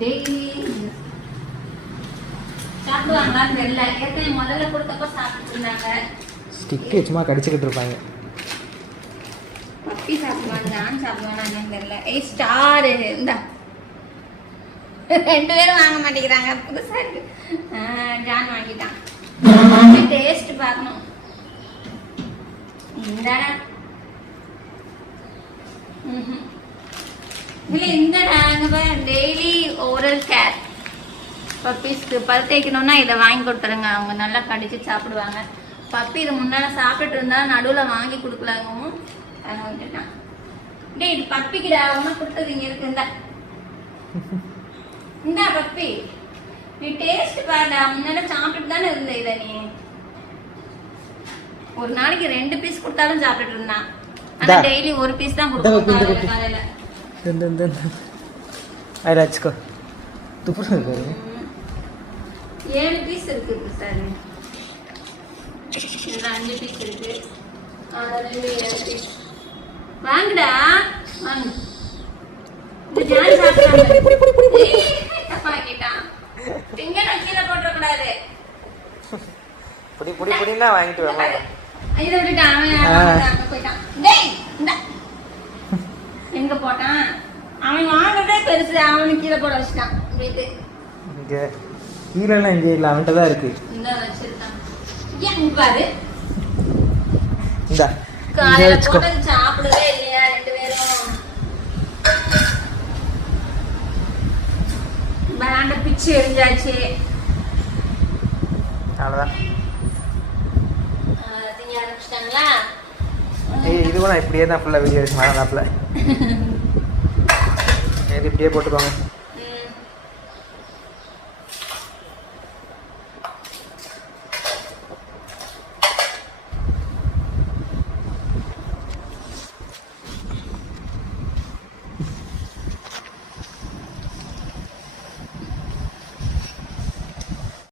Daily சாப்பிடுவாங்களான்னு தெரியல. ஏற்கனவே முதல்ல கொடுத்தப்ப சாப்பிட்டு இருந்தாங்க. ஸ்டிக்கு சும்மா கடிச்சுக்கிட்டு இருப்பாங்க. பப்பி சாப்பிடுவாங்க, நான் சாப்பிடுவானா என்னன்னு தெரியல. ஏய் ஸ்டாரு இந்தா. 2 பேரும் வாங்க மாட்டேங்கிறாங்க. புதுசா இருக்கு. ஜான் வாங்கிட்டான். டேஸ்ட் பார்க்கணும். இந்தாடா. இல்லை இந்தடா அங்கே டெய்லி ஓரல் கேர் பப்பீஸ்க்கு பல் தேய்க்கணும்னா இதை வாங்கி கொடுத்துருங்க. அவங்க நல்லா கடிச்சு சாப்பிடுவாங்க. பப்பி இது முன்னால சாப்பிட்டுட்டு இருந்தா நடுவில் வாங்கி கொடுக்கலாங்கவும் அதை வந்துட்டான். டேய் இது பப்பிக்குடா, ஒன்றும் கொடுத்தது இங்கே இருக்கு. இந்தா பப்பி, நீ டேஸ்ட் பாருடா. முன்னால சாப்பிட்டுட்டு தானே இருந்த இதை. நீ ஒரு நாளைக்கு 2 பீஸ் கொடுத்தாலும் சாப்பிட்டுட்டு இருந்தான். ஆனா டெய்லி 1 பீஸ் தான் கொடுப்போம் காலையில. அதில் வச்சுக்கோ. துப்புரம் இருக்காரு. 7 பீஸ் இருக்கு சார். இதில் 5 பீஸ் இருக்கு. அதில் 7 பீஸ். வாங்குடா வாங்கு. ஜான் சாப்பிடுறாங்க. தப்பா கேட்டான். திங்கன கீழே போட்டக்கூடாது. புடி புடி புடினா வாங்கிட்டு வரலாம். இதை விட்டுட்டு அவன் போயிட்டான். டேய் இந்த எங்க போட்டான்? அவன் வாங்குறதே பெருசு, அவனுக்கு கீழே போட வச்சுட்டான். இங்கே கீழெல்லாம் இங்கே இல்லை, அவன்கிட்ட தான் இருக்கு. இந்த வச்சிருக்கான். ஏன் பாரு இந்த காலையில போட்டு சாப்பிடவே இல்லையா 2 பேரும்? பேண்ட பிச்சு எரிஞ்சாச்சு. அவ்வளோதான். திங்க ஆரம்பிச்சிட்டாங்களா? இது கூட இப்படியே தான் ஃபுல்லாக வீடியோ எடுத்து மாறானாப்பில். இது இப்படியே போட்டுக்கோங்க.